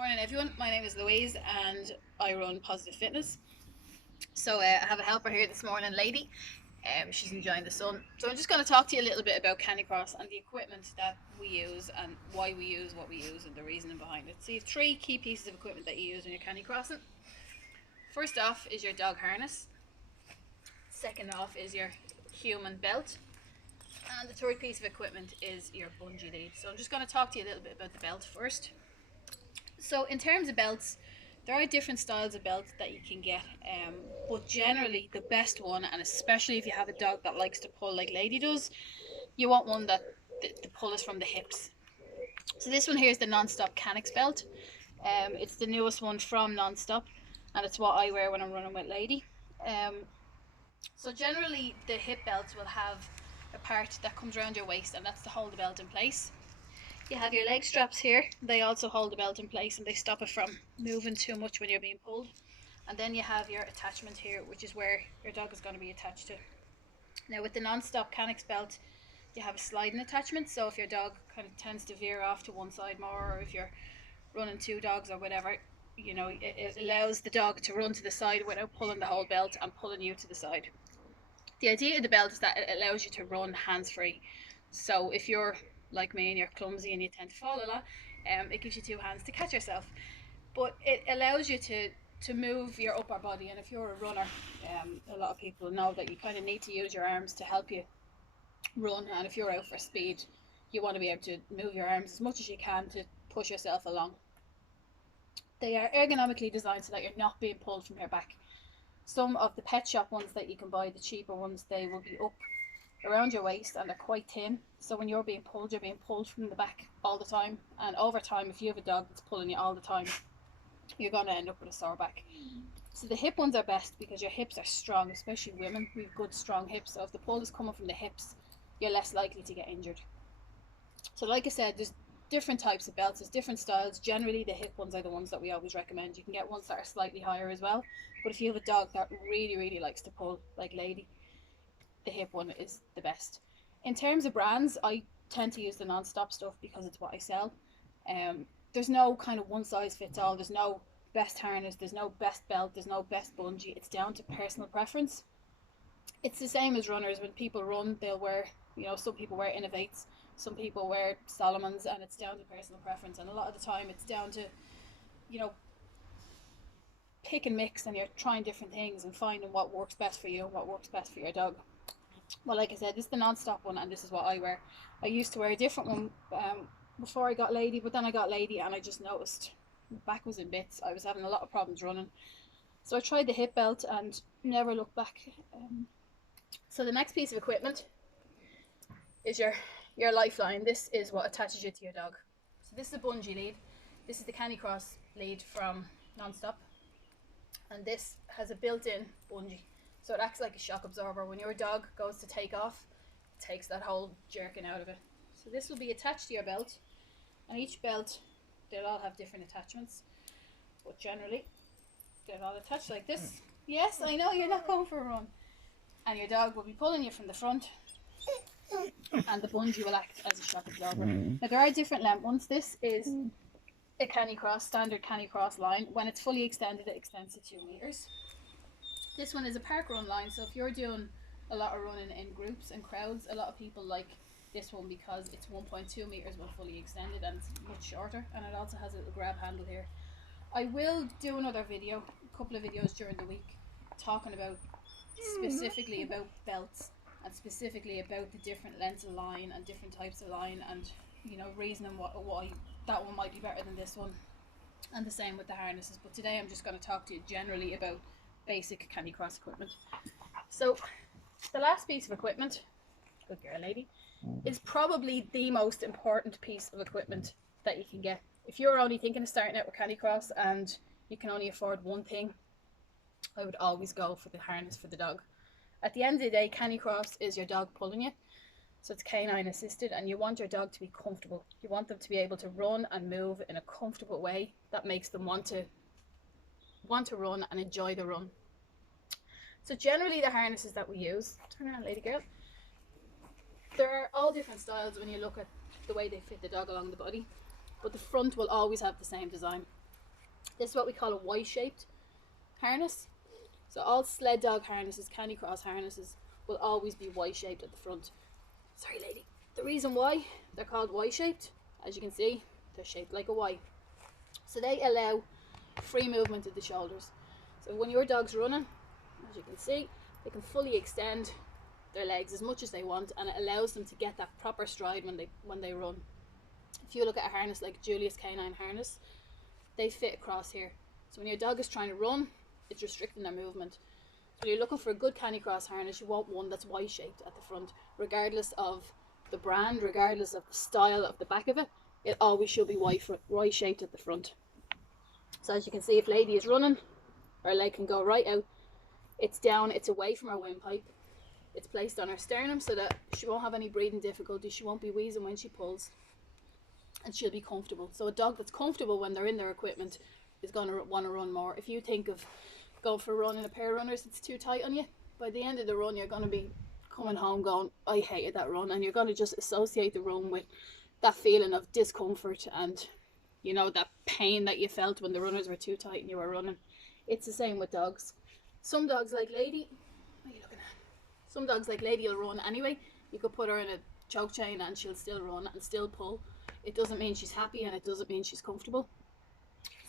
Morning everyone, my name is Louise and I run Positive Fitness. So I have a helper here this morning, lady. She's enjoying the sun. So I'm just going to talk to you a little bit about Canicross and the equipment that we use and why we use what we use and the reasoning behind it. So you have three key pieces of equipment that you use when you're Canicrossing. First off is your dog harness. Second off is your human belt. And the third piece of equipment is your bungee lead. So I'm just going to talk to you a little bit about the belt first. So in terms of belts, there are different styles of belts that you can get, but generally the best one, and especially if you have a dog that likes to pull like Lady does, you want one that the pull is from the hips. So this one here is the Non-Stop Canex belt. It's the newest one from Non-Stop, and it's what I wear when I'm running with Lady. Um, so generally the hip belts will have a part that comes around your waist, and that's to hold the belt in place. You have your leg straps here. They also hold the belt in place and they stop it from moving too much when you're being pulled. And then you have your attachment here, which is where your dog is going to be attached to. Now with the Non-Stop Canex belt, you have a sliding attachment. So if your dog kind of tends to veer off to one side more, or if you're running two dogs or whatever, it allows the dog to run to the side without pulling the whole belt and pulling you to the side. The idea of the belt is that it allows you to run hands-free. So if you're like me and you're clumsy and you tend to fall a lot, it gives you two hands to catch yourself. But it allows you to move your upper body, and if you're a runner, a lot of people know that you kind of need to use your arms to help you run, and if you're out for speed, you want to be able to move your arms as much as you can to push yourself along. They are ergonomically designed so that you're not being pulled from your back. Some of the pet shop ones that you can buy, the cheaper ones, they will be up around your waist and they're quite thin. So when you're being pulled, you're being pulled from the back all the time. And over time, if you have a dog that's pulling you all the time, you're going to end up with a sore back. So the hip ones are best because your hips are strong, especially women. We have good, strong hips. So if the pull is coming from the hips, you're less likely to get injured. So like I said, there's different types of belts, there's different styles. Generally the hip ones are the ones that we always recommend. You can get ones that are slightly higher as well, but if you have a dog that really likes to pull like Lady, the hip one is the best. In terms of brands, I tend to use the Non-Stop stuff because it's what I sell. There's no kind of one size fits all. There's no best harness, there's no best belt, there's no best bungee. It's down to personal preference. It's the same as runners. When people run, they'll wear, some people wear Innovates, some people wear Solomons, and it's down to personal preference. And a lot of the time it's down to, pick and mix, and you're trying different things and finding what works best for you and what works best for your dog. Well, like I said, this is the Non-Stop one, and this is what I wear. I used to wear a different one before I got Lady, but then I got Lady and I just noticed my back was in bits. I was having a lot of problems running. So I tried the hip belt and never looked back. So the next piece of equipment is your lifeline. This is what attaches you to your dog. So this is a bungee lead. This is the Canicross lead from Non-Stop. And this has a built-in bungee. So it acts like a shock absorber. When your dog goes to take off, it takes that whole jerking out of it. So this will be attached to your belt. And each belt, they'll all have different attachments. But generally, they're all attached like this. Yes, I know, you're not going for a run. And your dog will be pulling you from the front. And the bungee will act as a shock absorber. Now there are different length ones. This is a Canicross, standard Canicross line. When it's fully extended, it extends to 2 meters. This one is a park run line, so if you're doing a lot of running in groups and crowds, a lot of people like this one because it's 1.2 meters when fully extended and it's much shorter, and it also has a little grab handle here. I will do another video, a couple of videos during the week, talking about specifically about belts and specifically about the different lengths of line and different types of line, and reasoning why that one might be better than this one, and the same with the harnesses. But today I'm just going to talk to you generally about basic Canicross equipment. So the last piece of equipment, good girl Lady, is probably the most important piece of equipment that you can get. If you're only thinking of starting out with Canicross and you can only afford one thing, I would always go for the harness for the dog. At the end of the day, Canicross is your dog pulling you, so it's canine assisted, and you want your dog to be comfortable. You want them to be able to run and move in a comfortable way that makes them want to run and enjoy the run. So generally the harnesses that we use, turn around Lady girl, there are all different styles when you look at the way they fit the dog along the body, but the front will always have the same design. This is what we call a Y-shaped harness. So all sled dog harnesses, Canicross harnesses, will always be Y-shaped at the front. Sorry lady. The reason why they're called Y-shaped, as you can see, they're shaped like a Y. So they allow free movement of the shoulders. So when your dog's running, as you can see, they can fully extend their legs as much as they want, and it allows them to get that proper stride when they run. If you look at a harness like Julius Canine harness, they fit across here. So when your dog is trying to run, it's restricting their movement. So when you're looking for a good Canicross harness, you want one that's Y-shaped at the front, regardless of the brand, regardless of the style of the back of it. It always should be Y-shaped at the front. So as you can see, if lady is running, her leg can go right out. It's down, it's away from her windpipe. It's placed on her sternum so that she won't have any breathing difficulties. She won't be wheezing when she pulls, and she'll be comfortable. So a dog that's comfortable when they're in their equipment is going to want to run more. If you think of going for a run in a pair of runners that's too tight on you, by the end of the run you're going to be coming home going, I hated that run, and you're going to just associate the run with that feeling of discomfort and, you know, that pain that you felt when the runners were too tight and you were running. It's the same with dogs. Some dogs like Lady, what are you looking at? Some dogs like Lady will run anyway. You could put her in a choke chain and she'll still run and still pull. It doesn't mean she's happy and it doesn't mean she's comfortable.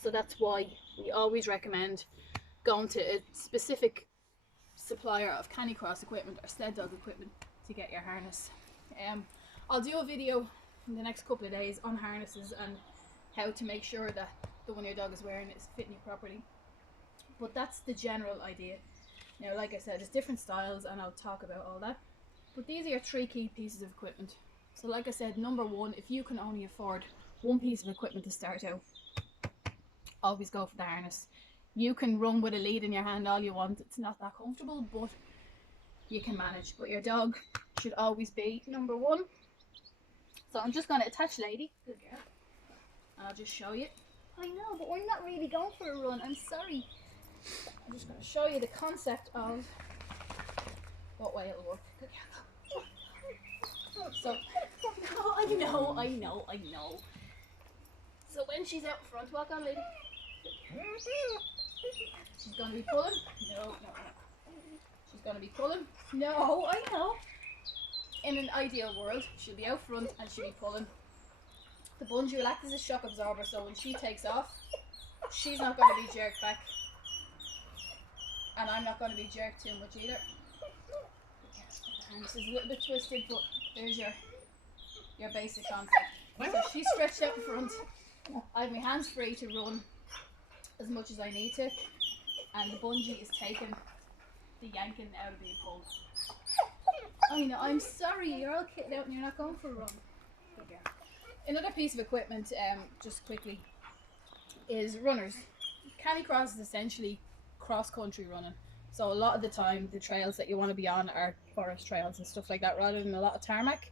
So that's why we always recommend going to a specific supplier of Canicross equipment or sled dog equipment to get your harness. I'll do a video in the next couple of days on harnesses and how to make sure that the one your dog is wearing is fitting you properly. But that's the general idea. Now, like I said, there's different styles and I'll talk about all that. But these are your 3 key pieces of equipment. So like I said, number 1, if you can only afford one piece of equipment to start out, always go for the harness. You can run with a lead in your hand all you want. It's not that comfortable, but you can manage. But your dog should always be number 1. So I'm just going to attach Lady. Good girl. And I'll just show you. I know, but we're not really going for a run. I'm sorry. I'm just going to show you the concept of what way it'll work. Good girl. So, I know. So when she's out front, walk on, Lady. She's going to be pulling. No. She's going to be pulling. No, I know. In an ideal world, she'll be out front and she'll be pulling. The bungee will act as a shock absorber, so when she takes off, she's not going to be jerked back. And I'm not going to be jerked too much either. This is a little bit twisted, but there's your basic concept. So she's stretched out in front. I have my hands free to run as much as I need to, and the bungee is taking the yanking out of being pulled. I know, I'm sorry, you're all kitted out and you're not going for a run. Okay. Another piece of equipment, just quickly, is runners. Canicross is essentially cross-country running. So a lot of the time, the trails that you want to be on are forest trails and stuff like that, rather than a lot of tarmac.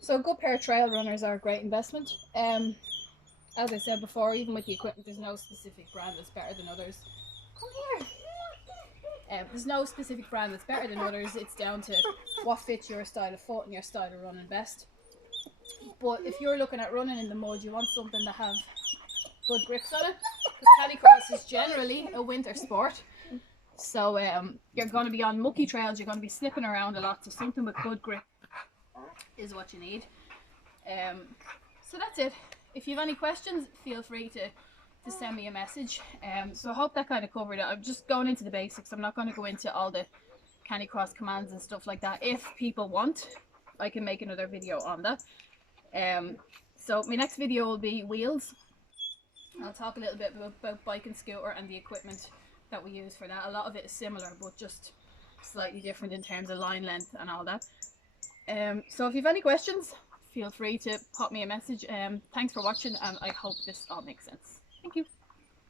So a good pair of trail runners are a great investment. As I said before, even with the equipment, there's no specific brand that's better than others. Come here. There's no specific brand that's better than others. It's down to what fits your style of foot and your style of running best. But if you're looking at running in the mud, you want something that have good grips on it. Because Canicross is generally a winter sport. So you're going to be on mucky trails, you're going to be slipping around a lot, so something with good grip is what you need. So that's it. If you have any questions, feel free to send me a message. So I hope that kind of covered it. I'm just going into the basics. I'm not going to go into all the Canicross commands and stuff like that. If people want, I can make another video on that. So my next video will be wheels. I'll talk a little bit about bike and scooter and the equipment that we use for that. A lot of it is similar, but just slightly different in terms of line length and all that. So if you have any questions, feel free to pop me a message. Thanks for watching, and I hope this all makes sense. Thank you.